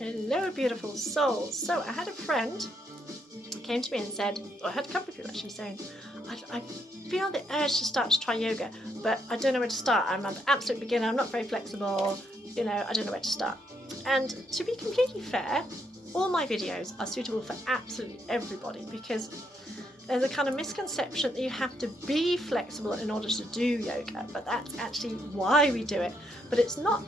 Hello, beautiful souls. So I had a friend came to me and said, or I had a couple of people actually saying, I feel the urge to start to try yoga, but I don't know where to start. I'm an absolute beginner. I'm not very flexible. I don't know where to start. And to be completely fair, all my videos are suitable for absolutely everybody, because there's a kind of misconception that you have to be flexible in order to do yoga, but that's actually why we do it. But it's not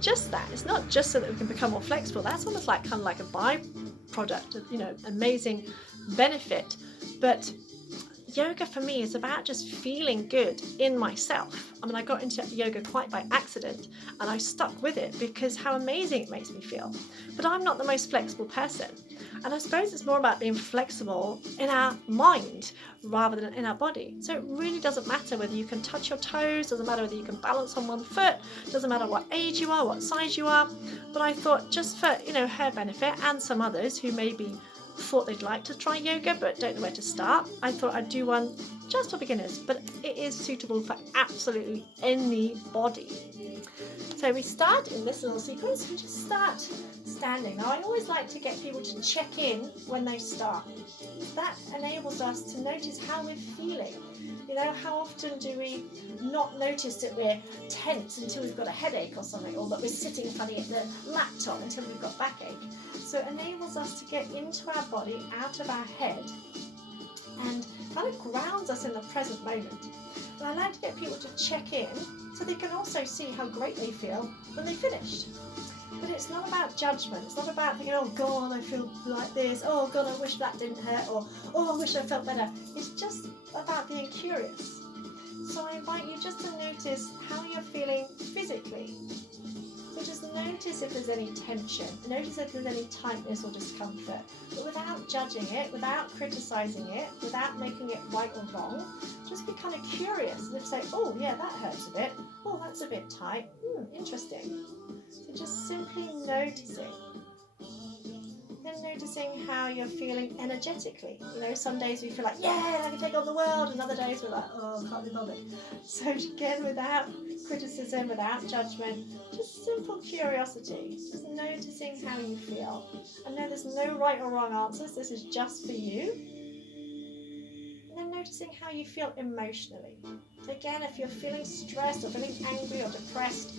just that. It's not just so that we can become more flexible. That's almost like kind of like a byproduct of, amazing benefit. But yoga for me is about just feeling good in myself. I mean, I got into yoga quite by accident and I stuck with it because how amazing it makes me feel. But I'm not the most flexible person. And I suppose it's more about being flexible in our mind rather than in our body. So it really doesn't matter whether you can touch your toes, doesn't matter whether you can balance on one foot, doesn't matter what age you are, what size you are. But I thought just for, her benefit and some others who maybe thought they'd like to try yoga but don't know where to start, I thought I'd do one just for beginners, but it is suitable for absolutely anybody. So we start in this little sequence. We just start standing. Now I always like to get people to check in when they start. That enables us to notice how we're feeling. How often do we not notice that we're tense until we've got a headache or something, or that we're sitting funny at the laptop until we've got backache? So it enables us to get into our body, out of our head, and kind of grounds us in the present moment. And I like to get people to check in so they can also see how great they feel when they finished. But it's not about judgment. It's not about thinking, oh God, I feel like this. Oh God, I wish that didn't hurt. Or, oh, I wish I felt better. It's just about being curious. So I invite you just to notice how you're feeling physically. So just notice if there's any tension. Notice if there's any tightness or discomfort. But without judging it, without criticizing it, without making it right or wrong, just be kind of curious and say, oh yeah, that hurts a bit. Oh, that's a bit tight. Interesting. So just simply noticing. Then noticing how you're feeling energetically. Some days we feel like, yeah, I can take on the world, and other days we're like, oh, I can't be bothered. So again, without criticism, without judgment, just simple curiosity, just noticing how you feel. I know there's no right or wrong answers, this is just for you. And then noticing how you feel emotionally. Again, if you're feeling stressed or feeling angry or depressed,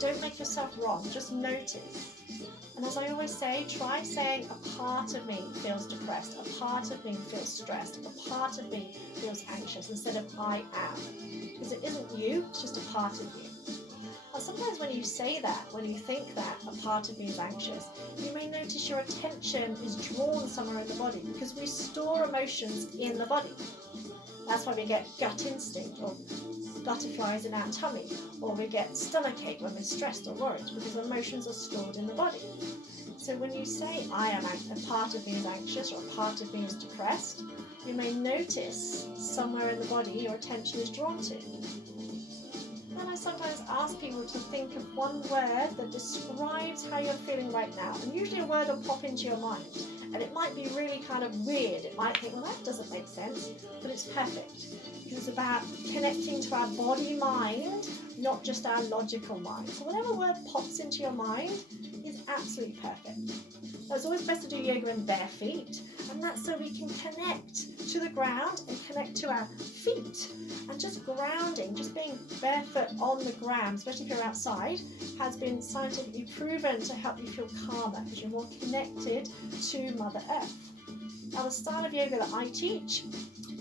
don't make yourself wrong, just notice. And as I always say, try saying a part of me feels depressed, a part of me feels stressed, a part of me feels anxious, instead of I am. Because it isn't you, it's just a part of you. And sometimes when you say that, when you think that a part of me is anxious, you may notice your attention is drawn somewhere in the body, because we store emotions in the body. That's why we get gut instinct or butterflies in our tummy, or we get stomachache when we're stressed or worried, because emotions are stored in the body. So when you say I am a part of me is anxious or a part of me is depressed, you may notice somewhere in the body your attention is drawn to. Then I sometimes ask people to think of one word that describes how you're feeling right now, and usually a word will pop into your mind. And it might be really kind of weird. It might think, well, that doesn't make sense, but it's perfect. Because it's about connecting to our body mind, not just our logical mind. So whatever word pops into your mind is absolutely perfect. Now, it's always best to do yoga in bare feet, and that's so we can connect to the ground and connect to our feet. And just grounding, just being barefoot on the ground, especially if you're outside, has been scientifically proven to help you feel calmer because you're more connected to Mother Earth. Now, the style of yoga that I teach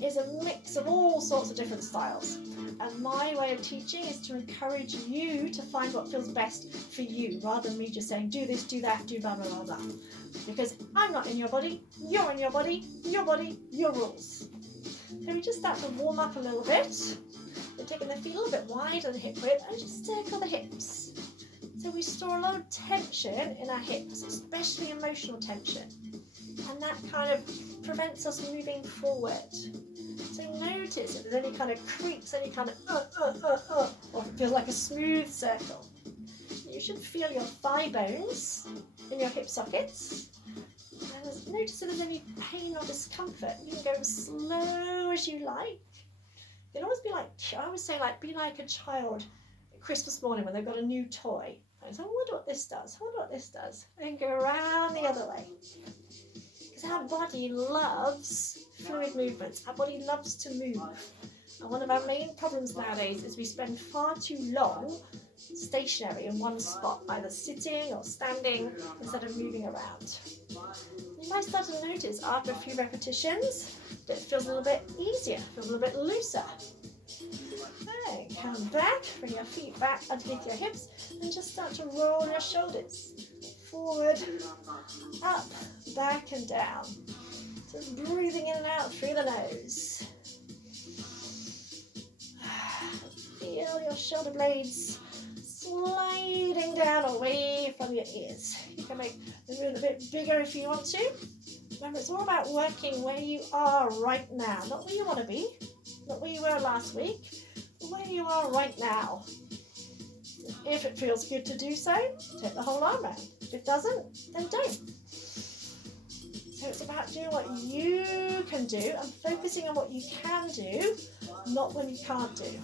is a mix of all sorts of different styles. And my way of teaching is to encourage you to find what feels best for you, rather than me just saying, do this, do that, do blah, blah, blah, blah. Because I'm not in your body, you're in your body, your rules. So we just start to warm up a little bit. We're taking the feet a little bit wide on the hip width and just circle the hips. So we store a lot of tension in our hips, especially emotional tension. And that kind of prevents us moving forward. So notice if there's any kind of creaks, any kind of or it feels like a smooth circle. You should feel your thigh bones in your hip sockets. And notice if there's any pain or discomfort. You can go as slow as you like. You can always be like, I always say, like, be like a child at Christmas morning when they've got a new toy. So I wonder what this does. I wonder what this does. And go around the other way. Because our body loves fluid movements. Our body loves to move. And one of our main problems nowadays is we spend far too long stationary in one spot, either sitting or standing, instead of moving around. You might start to notice after a few repetitions that it feels a little bit easier, feels a little bit looser. Okay, come back, bring your feet back underneath your hips, and just start to roll your shoulders forward, up, back and down. Just breathing in and out through the nose. Feel your shoulder blades sliding down away from your ears. You can make the room a bit bigger if you want to. Remember, it's all about working where you are right now, not where you want to be, not where you were last week, but where you are right now. If it feels good to do so, take the whole arm round. If it doesn't, then don't. So it's about doing what you can do and focusing on what you can do, not what you can't do.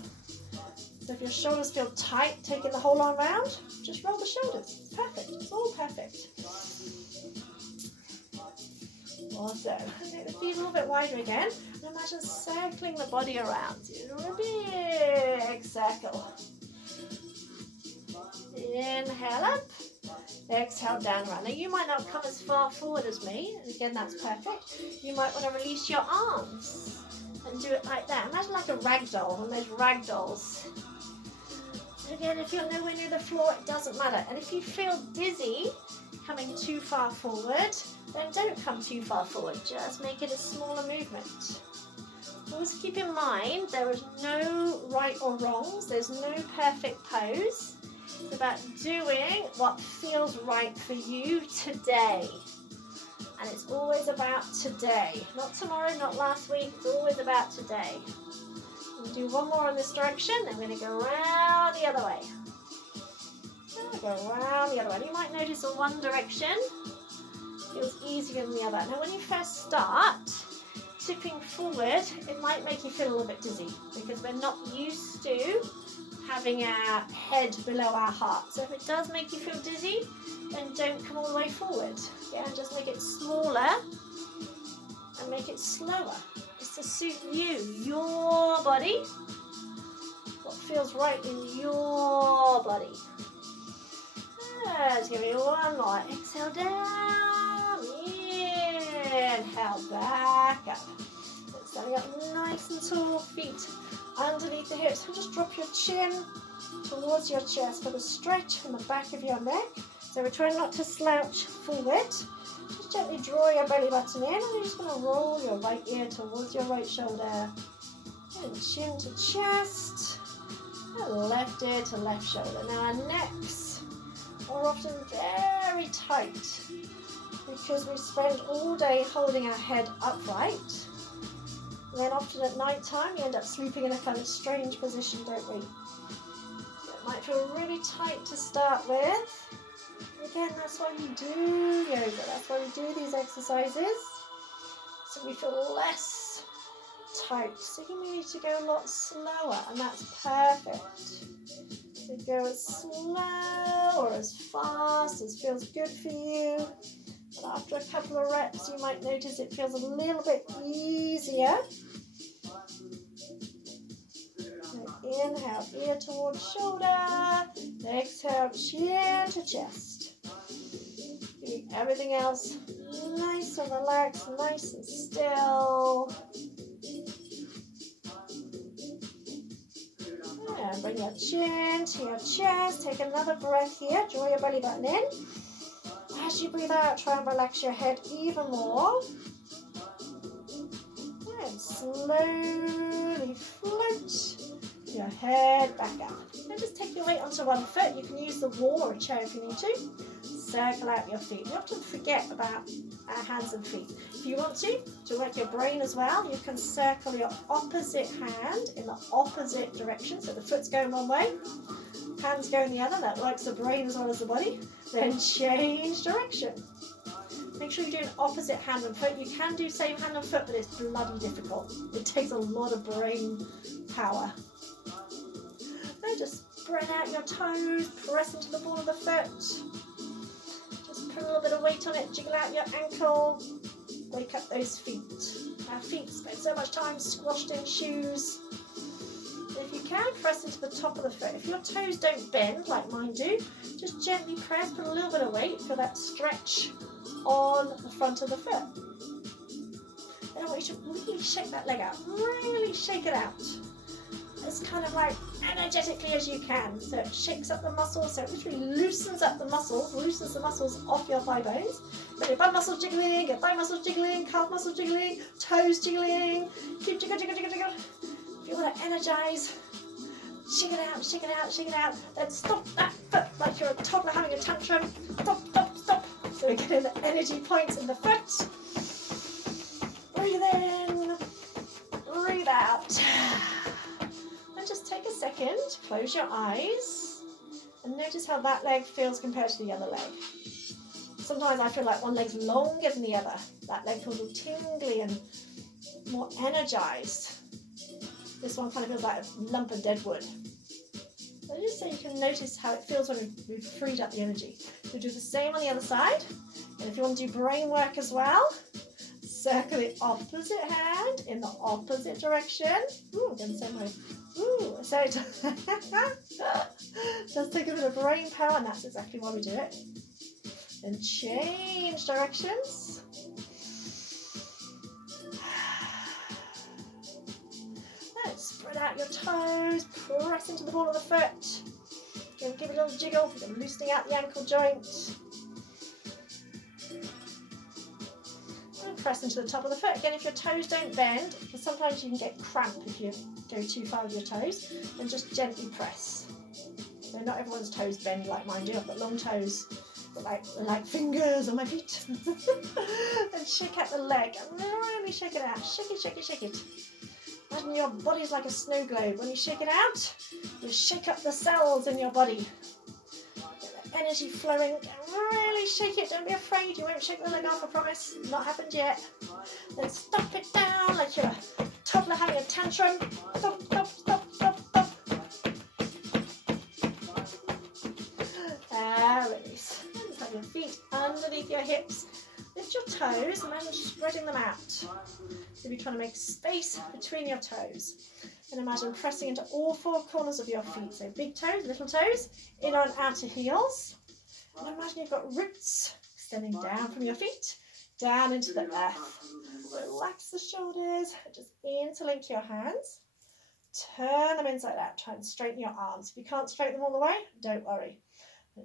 So if your shoulders feel tight, taking the whole arm round, just roll the shoulders. It's perfect. It's all perfect. Awesome. Make the feet a little bit wider again. And imagine circling the body around. A big circle. Inhale up. Exhale down around. Now you might not come as far forward as me. And again, that's perfect. You might want to release your arms and do it like that. Imagine like a rag doll, one of those rag dolls. Again, if you're nowhere near the floor, it doesn't matter. And if you feel dizzy coming too far forward, then don't come too far forward. Just make it a smaller movement. Always keep in mind there is no right or wrongs. There's no perfect pose. It's about doing what feels right for you today. And it's always about today. Not tomorrow, not last week. It's always about today. We'll do one more in this direction, then we're going to go around the other way. Go around the other way. You might notice in one direction feels easier than the other. Now when you first start tipping forward, it might make you feel a little bit dizzy because we're not used to having our head below our heart. So if it does make you feel dizzy, then don't come all the way forward. Yeah, just make it smaller and make it slower. Just to suit you, your body, what feels right in your body. Let's give me one more. Exhale down. Inhale back up. Standing up nice and tall, feet underneath the hips. And just drop your chin towards your chest for the stretch in the back of your neck. So we're trying not to slouch forward. Just gently draw your belly button in, and you're just going to roll your right ear towards your right shoulder. And chin to chest. And left ear to left shoulder. Now our necks are often very tight because we spend all day holding our head upright. And then often at night time you end up sleeping in a kind of strange position, don't we? It might feel really tight to start with. Again, that's why we do yoga, that's why we do these exercises, so we feel less tight. So you need to go a lot slower, and that's perfect. So go as slow or as fast as feels good for you. But after a couple of reps, you might notice it feels a little bit easier. So inhale, ear towards shoulder. Exhale, chin to chest. Keep everything else nice and relaxed, nice and still. And bring your chin to your chest. Take another breath here. Draw your belly button in. As you breathe out, try and relax your head even more. And slowly float your head back up. Now just take your weight onto one foot. You can use the wall or a chair if you need to. Circle out your feet. We often forget about our hands and feet. If you want to work your brain as well, you can circle your opposite hand in the opposite direction. So the foot's going one way, hands going the other. That works the brain as well as the body. Then change direction. Make sure you're doing opposite hand and foot. You can do same hand and foot, but it's bloody difficult. It takes a lot of brain power. So just spread out your toes, press into the ball of the foot. Just put a little bit of weight on it, jiggle out your ankle, wake up those feet. Our feet spend so much time squashed in shoes. If you can, press into the top of the foot. If your toes don't bend like mine do, just gently press, put a little bit of weight for that stretch on the front of the foot. Then I want you to really shake that leg out, really shake it out. As kind of like energetically as you can. So it shakes up the muscles, so it literally loosens up the muscles, loosens the muscles off your thigh bones. Get your butt muscles jiggling, get thigh muscles jiggling, calf muscles jiggling, toes jiggling. Keep jiggle, jiggle, jiggle, jiggle. If you want to energize, shake it out, shake it out, shake it out. Then stop that foot like you're a toddler having a tantrum. Stop, stop, stop. So we're getting the energy points in the foot. Breathe in, breathe out. And just take a second, close your eyes, and notice how that leg feels compared to the other leg. Sometimes I feel like one leg's longer than the other. That leg feels all tingly and more energized. This one kind of feels like a lump of dead wood. So just so you can notice how it feels when we've freed up the energy. So do the same on the other side. And if you want to do brain work as well, circle the opposite hand in the opposite direction. Ooh, I'm going the same way. Ooh, so it does take a bit of brain power, and that's exactly why we do it. Then change directions. Spread out your toes, press into the ball of the foot. Give it a little jiggle, loosening out the ankle joint. And press into the top of the foot. Again, if your toes don't bend, because sometimes you can get cramp if you go too far with your toes, then just gently press. So not everyone's toes bend like mine do. I've got long toes, but like fingers on my feet. And shake out the leg and really shake it out. Shake it, shake it, shake it. Imagine your body's like a snow globe. When you shake it out, you shake up the cells in your body. Get the energy flowing. Really shake it. Don't be afraid. You won't shake the leg off, I promise. Not happened yet. Then stop it down like you're a toddler having a tantrum. Stop, stop, stop, stop, stop. Release. And just have your feet underneath your hips. Lift your toes. Imagine spreading them out. So you're trying to make space between your toes. And imagine pressing into all four corners of your feet. So big toes, little toes, inner and outer heels. And imagine you've got roots extending down from your feet, down into the earth. Relax the shoulders, just interlink your hands. Turn them inside out. Try and straighten your arms. If you can't straighten them all the way, don't worry.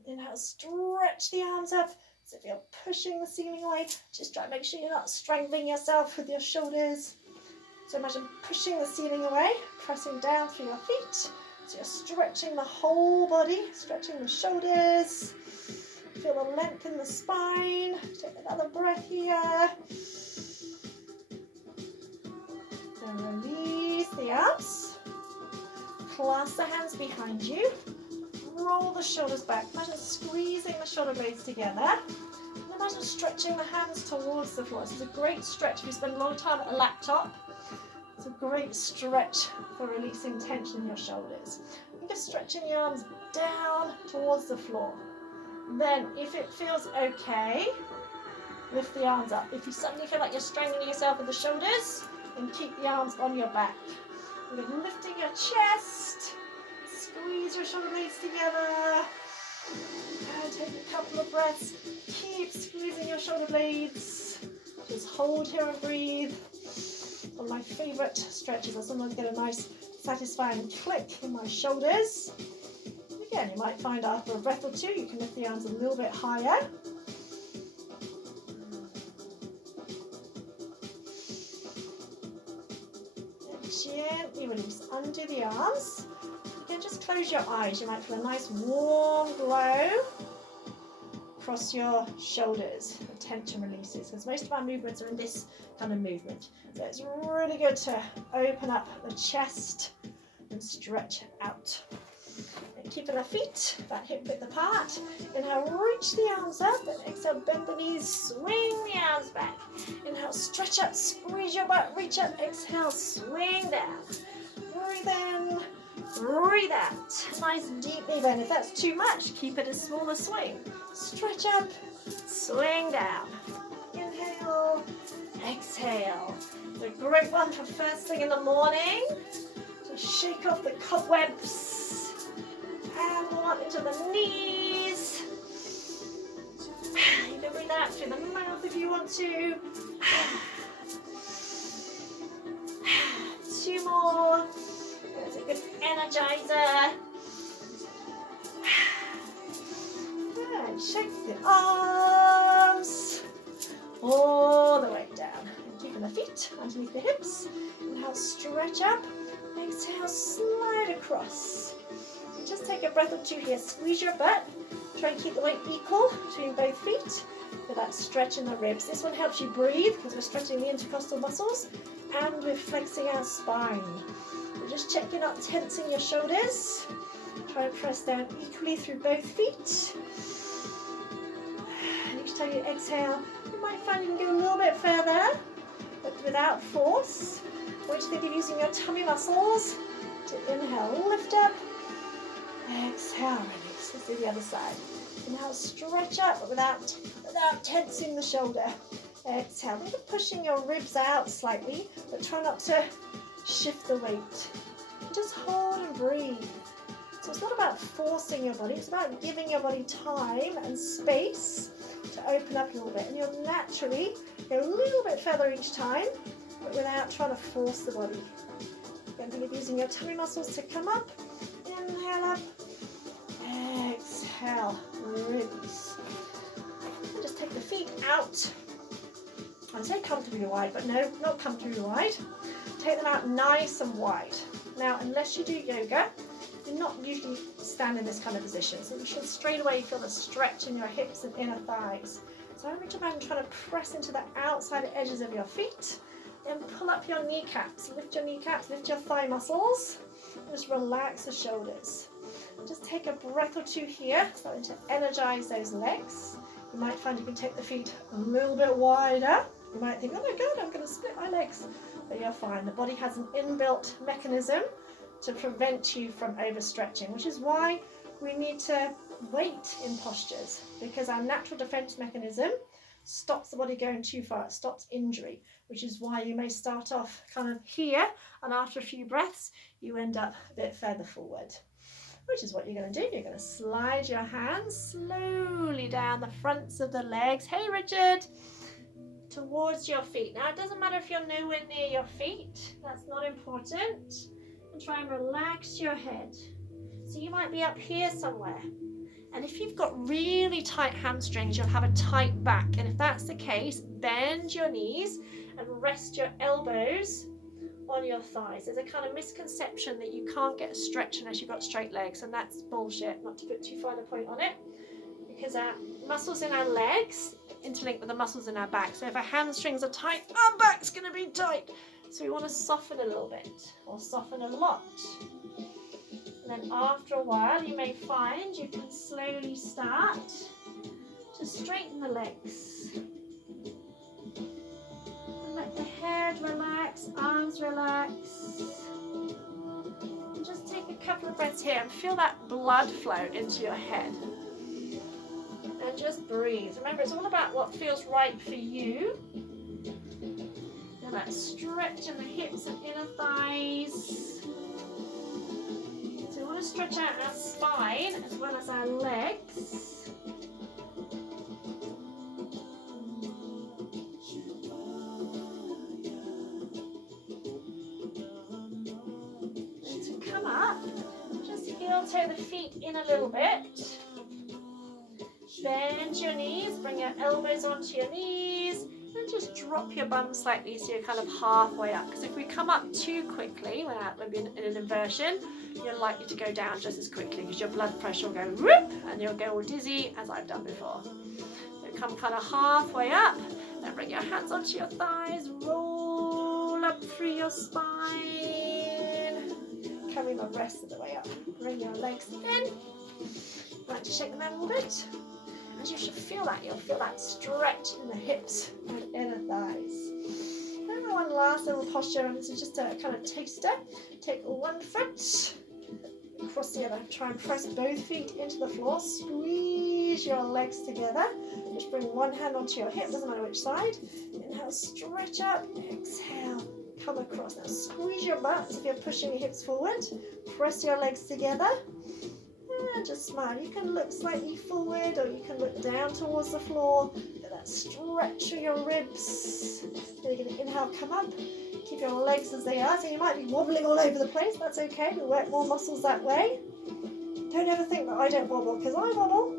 Inhale, stretch the arms up. So if you're pushing the ceiling away, just try to make sure you're not strangling yourself with your shoulders. So imagine pushing the ceiling away, pressing down through your feet. So you're stretching the whole body, stretching the shoulders. Feel the length in the spine. Take another breath here. Then release the arms. Clasp the hands behind you. Roll the shoulders back. Imagine squeezing the shoulder blades together. And imagine stretching the hands towards the floor. This is a great stretch if you spend a long time at a laptop. It's a great stretch for releasing tension in your shoulders. Think of stretching your arms down towards the floor. Then, if it feels okay, lift the arms up. If you suddenly feel like you're strangling yourself with the shoulders, then keep the arms on your back. You're lifting your chest. Squeeze your shoulder blades together. And take a couple of breaths. Keep squeezing your shoulder blades. Just hold here and breathe. One of my favourite stretches. I sometimes get a nice satisfying click in my shoulders. Again, you might find after a breath or two you can lift the arms a little bit higher. And gently release. Undo the arms. Again, just close your eyes. You might feel a nice warm glow across your shoulders. The tension releases, because most of our movements are in this kind of movement. So it's really good to open up the chest and stretch out. And keeping the feet about hip width apart. Inhale, reach the arms up, and exhale, bend the knees, swing the arms back. Inhale, stretch up, squeeze your butt, reach up, exhale, swing down. Breathe in, Breathe out. Nice deeply bend. If that's too much, keep it a smaller swing. Stretch up, swing down. Inhale, exhale. It's a great one for first thing in the morning to shake off the cobwebs. And on into the knees. You can breathe out through the mouth if you want to. 2 more. That's a good energizer. And shake the arms all the way down. And keeping the feet underneath the hips. Inhale, stretch up. Exhale, slide across. So just take a breath or two here. Squeeze your butt. Try and keep the weight equal between both feet without stretching the ribs. This one helps you breathe because we're stretching the intercostal muscles and we're flexing our spine. So just check you're not tensing your shoulders. Try and press down equally through both feet. And each time you exhale, you might find you can go a little bit further, but without force. I want you to think of using your tummy muscles to inhale, lift up, exhale, release. Let's do the other side. Inhale, stretch up, but without tensing the shoulder. Exhale, maybe pushing your ribs out slightly, but try not to shift the weight. Just hold and breathe. So it's not about forcing your body, it's about giving your body time and space to open up a little bit. And you'll naturally go a little bit further each time, but without trying to force the body. Again, think of using your tummy muscles to come up. Inhale up. Exhale. Release. And just take the feet out. I say comfortably wide, but no, not comfortably wide. Take them out nice and wide. Now, unless you do yoga, you're not usually stand in this kind of position. So you should straight away feel the stretch in your hips and inner thighs. So I would imagine trying to press into the outside edges of your feet. Then pull up your kneecaps. Lift your kneecaps, lift your thigh muscles. And just relax the shoulders. Just take a breath or two here, starting to energize those legs. You might find you can take the feet a little bit wider. You might think, oh my God, I'm going to split my legs. But you're fine. The body has an inbuilt mechanism to prevent you from overstretching, which is why we need to wait in postures, because our natural defense mechanism stops the body going too far. It stops injury, which is why you may start off kind of here, and after a few breaths, you end up a bit further forward. Which is what you're going to do. You're going to slide your hands slowly down the fronts of the legs. Hey, Richard! Towards your feet. Now, it doesn't matter if you're nowhere near your feet. That's not important. And try and relax your head. So you might be up here somewhere. And if you've got really tight hamstrings, you'll have a tight back. And if that's the case, bend your knees and rest your elbows on your thighs. There's a kind of misconception that you can't get a stretch unless you've got straight legs, and that's bullshit, not to put too fine a point on it, because our muscles in our legs interlink with the muscles in our back. So if our hamstrings are tight, our back's going to be tight. So we want to soften a little bit, or soften a lot. And then after a while, you may find you can slowly start to straighten the legs. Let the head relax, arms relax. And just take a couple of breaths here and feel that blood flow into your head. And just breathe. Remember, it's all about what feels right for you. Feel that stretch in the hips and inner thighs. So we want to stretch out our spine as well as our legs. Toe the feet in a little bit. Bend your knees, bring your elbows onto your knees, and just drop your bum slightly so you're kind of halfway up. Because if we come up too quickly, without maybe in an inversion, you're likely to go down just as quickly because your blood pressure will go whoop, and you'll go all dizzy, as I've done before. So come kind of halfway up, then bring your hands onto your thighs, roll up through your spine. Coming the rest of the way up. Bring your legs in. Like to shake them out a little bit. And you should feel that. You'll feel that stretch in the hips and inner thighs. And one last little posture. This is just a kind of taster. Take one foot Across the other, try and press both feet into the floor, squeeze your legs together. Just bring one hand onto your hip, doesn't matter which side. Inhale, stretch up, exhale, come across. Now squeeze your butt as if you're pushing your hips forward. Press your legs together. And just smile. You can look slightly forward or you can look down towards the floor. Get that stretch through your ribs. Then you're going to inhale, come up. Keep your legs as they are. So you might be wobbling all over the place. That's okay. We work more muscles that way. Don't ever think that I don't wobble, because I wobble.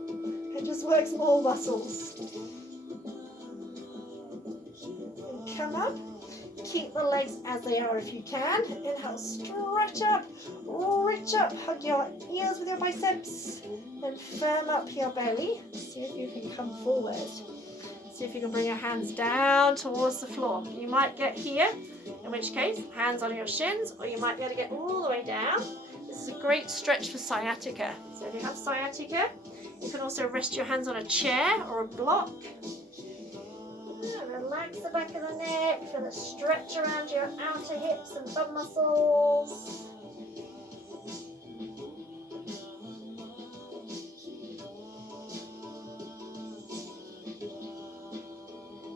It just works more muscles. And come up. Keep the legs as they are if you can. Inhale, stretch up, reach up, hug your ears with your biceps, then firm up your belly. See if you can come forward. See if you can bring your hands down towards the floor. You might get here, in which case, hands on your shins, or you might be able to get all the way down. This is a great stretch for sciatica. So if you have sciatica, you can also rest your hands on a chair or a block. Relax the back of the neck, feel a stretch around your outer hips and bum muscles.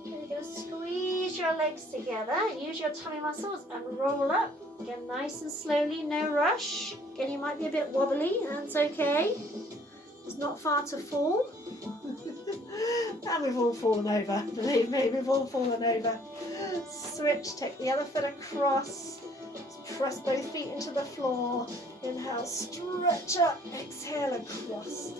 And you're going to squeeze your legs together, use your tummy muscles and roll up. Again, nice and slowly, no rush. Again, you might be a bit wobbly, that's okay. It's not far to fall. And we've all fallen over, believe me, we've all fallen over. Switch, take the other foot across, press both feet into the floor. Inhale, stretch up, exhale across.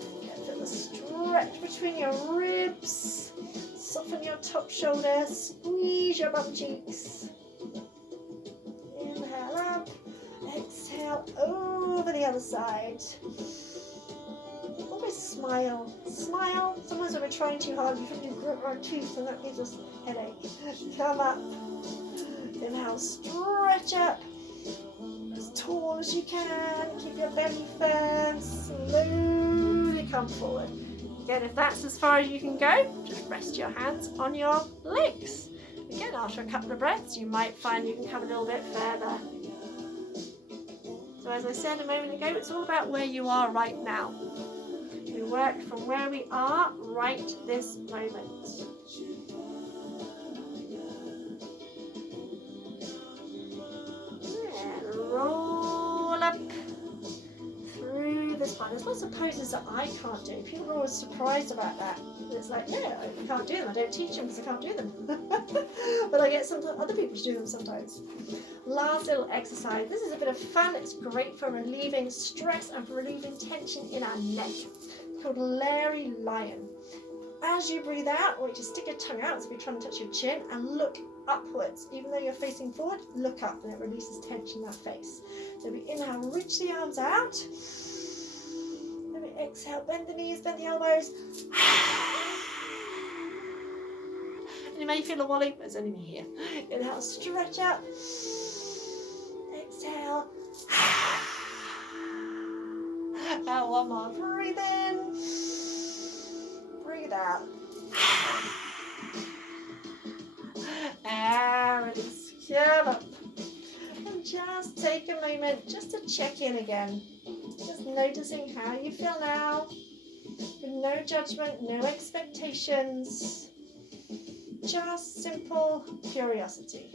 Feel the stretch between your ribs. Soften your top shoulder, squeeze your bum cheeks. Inhale up, exhale over the other side. Always smile. Smile. Sometimes when we're trying too hard, we can grit our teeth and that gives us a headache. Come up. Inhale, stretch up. As tall as you can. Keep your belly firm. Slowly come forward. Again, if that's as far as you can go, just rest your hands on your legs. Again, after a couple of breaths, you might find you can come a little bit further. So as I said a moment ago, it's all about where you are right now. We work from where we are right this moment. And roll up through the spine. There's lots of poses that I can't do. People are always surprised about that. It's like, yeah, I can't do them. I don't teach them because I can't do them. But I get some other people to do them sometimes. Last little exercise. This is a bit of fun. It's great for relieving stress and for relieving tension in our neck. It's called Larry Lion. As you breathe out, I want you to stick your tongue out as if you're trying to touch your chin and look upwards. Even though you're facing forward, look up and it releases tension in that face. So we inhale, reach the arms out. Then we exhale, bend the knees, bend the elbows. And you may feel a wally, but it's only me here. Inhale, stretch up. Exhale. And one more. Breathe in. Breathe out. And release. Come up. And just take a moment just to check in again. Just noticing how you feel now. With no judgment, no expectations. Just simple curiosity.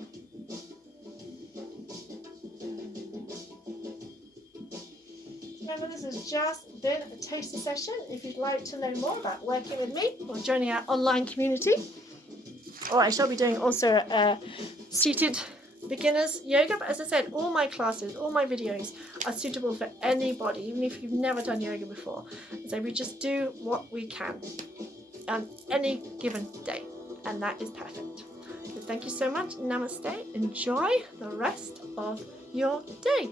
Remember, this has just been a taster session. If you'd like to know more about working with me or joining our online community, or I shall be doing also a seated beginners yoga, but as I said, all my classes, all my videos are suitable for anybody, even if you've never done yoga before. So we just do what we can on any given day, and that is perfect. So thank you so much. Namaste. Enjoy the rest of your day.